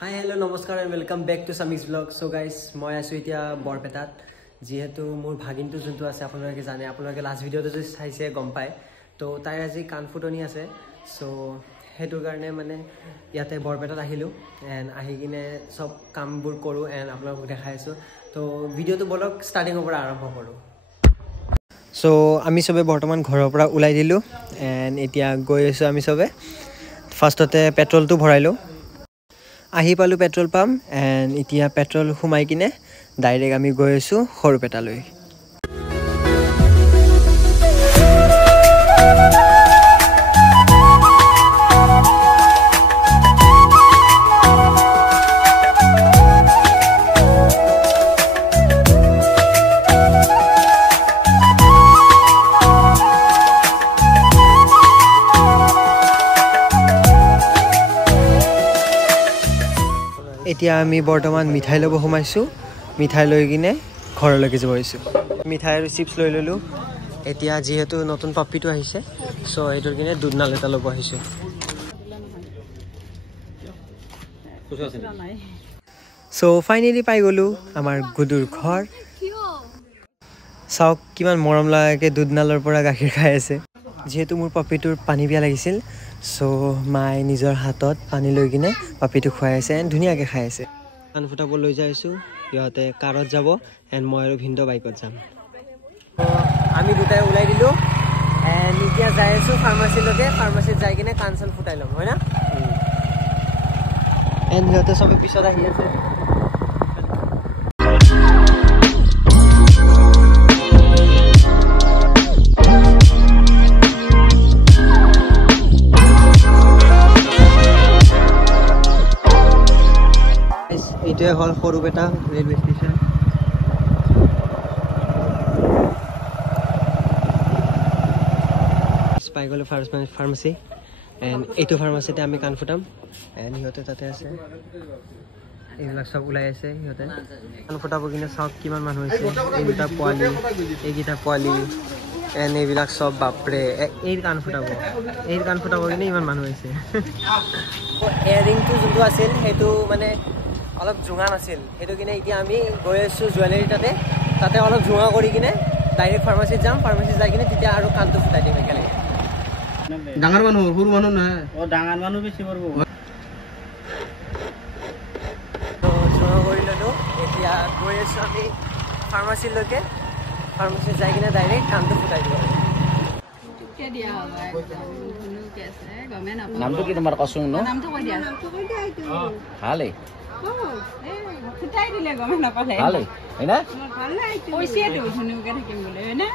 Hi, hello, namaskar and welcome back to Samik's vlog. So guys, মই আছো এতিয়া বৰপেটাত যেহেতু মোৰ ভাগিনটো যোনটো আছে আপোনালোকে জানে আপোনালোকে লাষ্ট ভিডিওতে যে চাইছে গম পায় তো তাই আজি কাণ ফুটনি আছে সো হেতু কাৰণে মানে ইয়াতে বৰপেটাত আহিলো এন্ড আহি কিনে সব কামবোৰ কৰো এন্ড আপোনালোকক দেখাইছো তো ভিডিওটো বলক ষ্টাৰ্টিংৰ পৰা আৰম্ভ কৰো সো আমি সবে বৰ্তমান ঘৰৰ পৰা ওলাই দিলো এন্ড এতিয়া গৈ আছো আমি সবে ফাৰ্ষ্টতে পেট্ৰলটো ভৰাইলো আহি পালো পেট্ৰল পাম্প এন্ড এতিয়া পেট্ৰল খুমাই কিনে ডাইৰেক্ট আমি গৈ আছো খৰুপেটালৈ এতিয়া আমি বৰ্তমান মিঠাই লব সোমাইছো মিঠাই লৈ কিনে ঘৰলৈকে যাব আহিছো মিঠাই আৰু চিপছ লৈ ললো এতিয়া যেহেতু নতুন পাপ্পিটো আহিছে সো এটোৰ কিনে দুধনাল এটা লব আহিছো সো ফাইনালি পাই গলো আমাৰ গুদুৰ ঘৰ চাওক কিমান মৰম লাগাকে দুধনালৰ পৰা গাখীৰ খাই আছে যেহেতু মোৰ পাপ্পিটোৰ পানী বিয়া লাগিছিল সো মাই নিজৰ হাতত পানী লৈ কিনে পাপ্পিটো খুৱাই আছে এন্ড ধুনিয়াকে খাই আছে কাণ ফুটাব লৈ যাইছো ইহতে কাৰত যাব এন্ড মই আৰু ভিন্দ বাইকত যাম আমি দুটাই ওলাই দিলো এন্ড এতিয়া যাই আছো ফাৰ্মাসীলৈকে ফাৰ্মাসীত যাই কিনে কানচল ফুটাই লম হয় না এন্ড ইহতে সবে পিছত আহি আছে এটা হল খৰুপেটা ৰেলৱে ষ্টেচন পাই গলো ফাৰ্মাসী এন্ড এইটো ফাৰ্মাসীতে আমি কাণ ফুটাম এন্ড ইহতে তাতে আছে এইবিলাক সব ওলাই আছে ইহতে কাণ ফুটাব কিনে চাওক কিমান মানুহ আছে এইটা পোৱালি এন্ড এইবিলাক সব বাপৰে এই কাণ ফুটাব কিনে ইমান মানুহ আছে এয়াৰিংটো যোনটো আছিল সেইটো মানে অলপ জুঙা নাছিল হেতু কিনে এতিয়া আমি গৈ আছো জুৱেলাৰী তাতে অলপ জুঙা কৰি কিনে ডাইৰেক্ট ফাৰ্মাসীত যাম ফাৰ্মাসীত যাই কিনে তেতিয়া আৰু কাণটো ফুটাই দিম একেলগে ডাঙৰ মানুহ সৰু মানুহ নহয় ও ডাঙৰ মানুহ বেছি পৰব তো জুঙা কৰি ললো এতিয়া গৈ আছো আমি ফাৰ্মাসীলৈকে ফাৰ্মাসীত যাই কিনে ডাইৰেক্ট কাণটো ফুটাই দিম কে দিয়া হয় ধুনু কে আছে গমে না নামটো কি তোমাৰ কসুং ন নামটো কৈ দিয়া ভালে ফুটাই দিলে গমে নাপালে ভালে হেনা ভাল লাইটো ওইছে তো ধুনুকে থাকিম বলে হেনা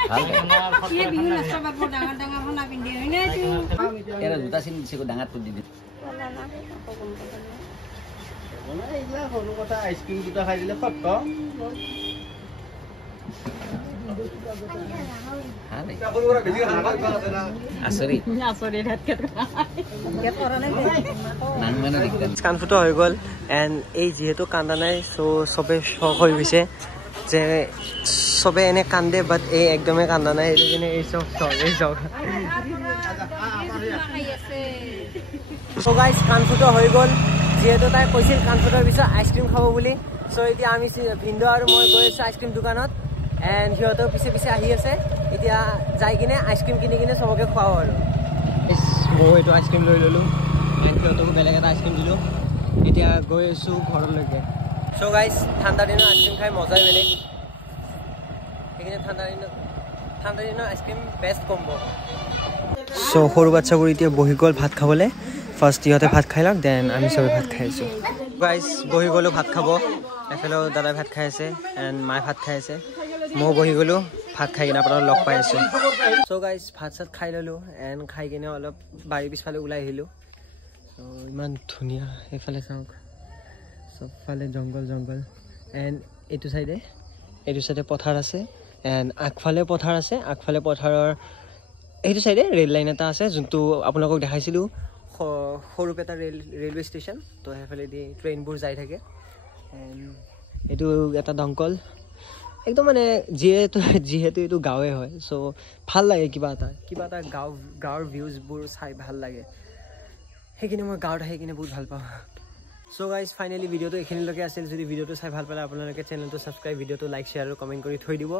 কি বিহু নাচবা বৰ ডাঙৰ ডাঙৰ হনা পিন্ধি হেনা তো এৰা জুতা চিন দিছে কো ডাঙৰ তো দি দি বলা এইলা হৰু কথা আইসক্রিম দুটা খাই দিলে ফট কাণ ফুটা হৈ গল এন্ড এই যেহেতু কান্দা নাই সো সবে শক হৈ গৈছে যে সবে এনে কান্দে বাট এই একদমে কান্দা নাই এই কিনে এই সব সো গাইস কাণ ফুটা হৈ গল যেহেতু তাই কৈছিল কাণ ফুটাৰ পিছত আইসক্ৰিম খাব বুলি সো এতিয়া আমি ভিন্দ আৰু মই গৈ আছো আইসক্ৰিম দোকানত এন্ড সিহঁতৰ পিছে আহি আছে এতিয়া যাই কিনে আইসক্ৰিম কিনি কিনে সবকে খুৱাও আৰু মই এইটো আইসক্ৰিম লৈ ললো এন্ড সিহঁতকো বেলেগ এটা আইসক্ৰিম দিলো এতিয়া গৈ আছো ঘৰলৈকে সো গাইস ঠাণ্ডা দিনৰ আইসক্ৰিম খাই মজাই বেলেগ সেইখিনি ঠাণ্ডা দিনৰ আইসক্ৰিম বেষ্ট কম্বো সো সৰু বাচ্চাবোৰ এতিয়া বহি গ'ল ভাত খাবলৈ ফাৰ্ষ্ট ইহঁতে ভাত খাই লওক দেন আমি সবে ভাত খাই আছো গাইস বহি গ'লো ভাত খাব এফালে দাদাই ভাত খাই আছে এন্ড মায়ে ভাত খাই আছে মই বহি গ'লো ভাত খাই কিনে আপোনালোকক লগ পাই আছো সো গাইস ভাত চাত খাই ললো এন্ড খাই কিনে অলপ বাৰী পিছফালে ওলাই আহিলো সো ইমান ধুনীয়া এইফালে চাওক সবফালে জংগল এন্ড এইটো চাইডে পথাৰ আছে এন্ড আগফালে পথাৰ আছে আগফালে পথাৰৰ এইটো চাইডে ৰেল লাইন এটা আছে যোনটো আপোনালোকক দেখাইছিলো খৰুপেটা ৰেলৱে ষ্টেচন তো সেইফালে দি ট্ৰেইনবোৰ যাই থাকে এন্ড এইটো এটা দংকল একদম মানে যেহেতু এইটো গাঁৱে হয় সো ভাল লাগে কিবা এটা গাঁৱৰ ভিউজবোৰ চাই ভাল লাগে সেইখিনি মই গাঁৱত আহি কিনে বহুত ভাল পাওঁ সো গাইজ ফাইনেলি ভিডিঅ'টো এইখিনিলৈকে আছিল যদি ভিডিঅ'টো চাই ভাল পালে আপোনালোকে চেনেলটো ছাবস্ক্ৰাইব ভিডিঅ'টো লাইক শ্বেয়াৰ আৰু কমেণ্ট কৰি থৈ দিব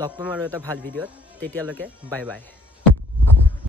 লগ পাম আৰু এটা ভাল ভিডিঅ'ত তেতিয়ালৈকে বাই বাই